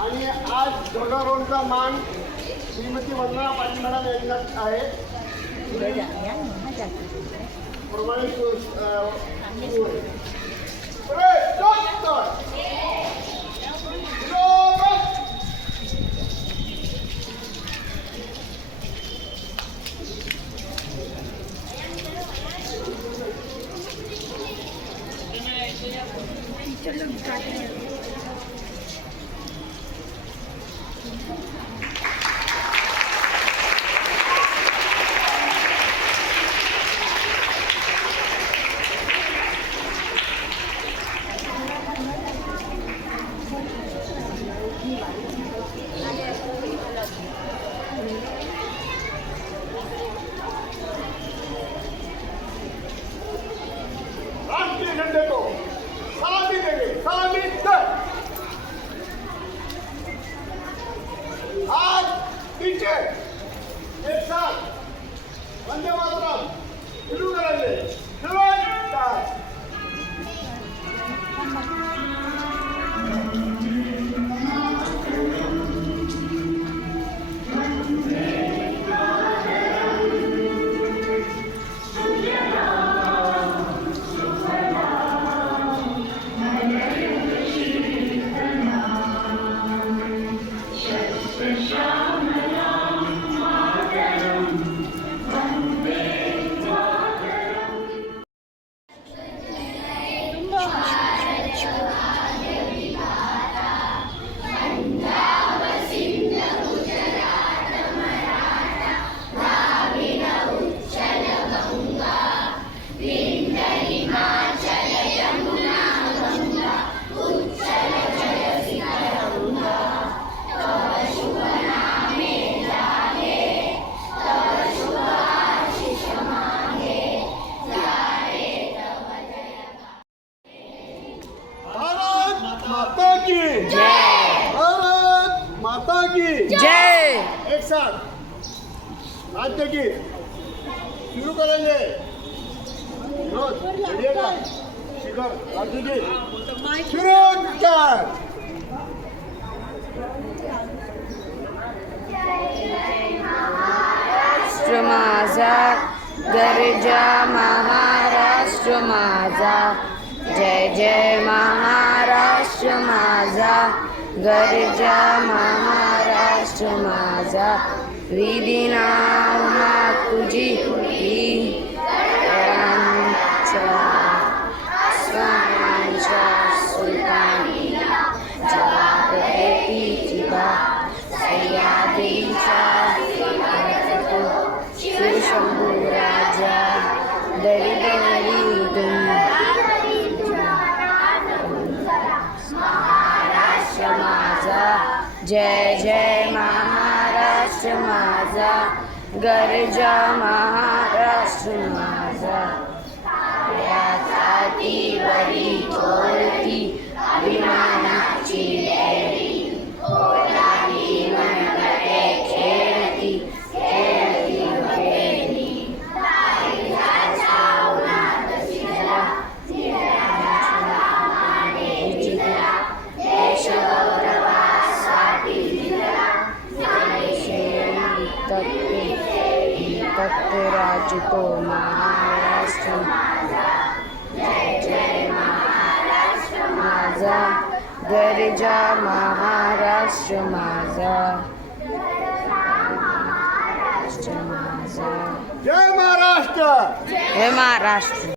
आणि आज ध्वजारोहणचा मान श्रीमती वंदना पाटील मॅडम यांच्यात आहे. प्रमाणे राष्ट्रीय झंडे को सलामी देंगे. सलामी कर. आज पीछे एक साथ वंदे मातरम शुरू करेंगे. माता की जय. भारत माता की जय. एक साथ राज्य की शुरू करेंगे. शिखर राज्य की शुरू कर. राष्ट्र माझा गर्जा महाराष्ट्र माझा. जय जय महाराष्ट्र माझा गर्जा महाराष्ट्र माझा. विधिनामा तुझी स्वांच्या सुलतानी जवाब देती बा सह्याद्रीचा शिवशंभू राजा दरिदरी महाराष्ट्र माझा. जय जय महाराष्ट्र माझा गर्जा महाराष्ट्र माझा. छातीवरी चोरती अभिमानाची लहरी ओलांडी मनगटे खेळती खेळती खेळती. ताईचा उन्हात शिरला जिंकला देश गौरवासाठी जिंकला. तख्त राजतो महाराष्ट्र जय जय महाराष्ट्र माझा गर्जा महाराष्ट्र माझा. जय महाराष्ट्र. हे महाराष्ट्र.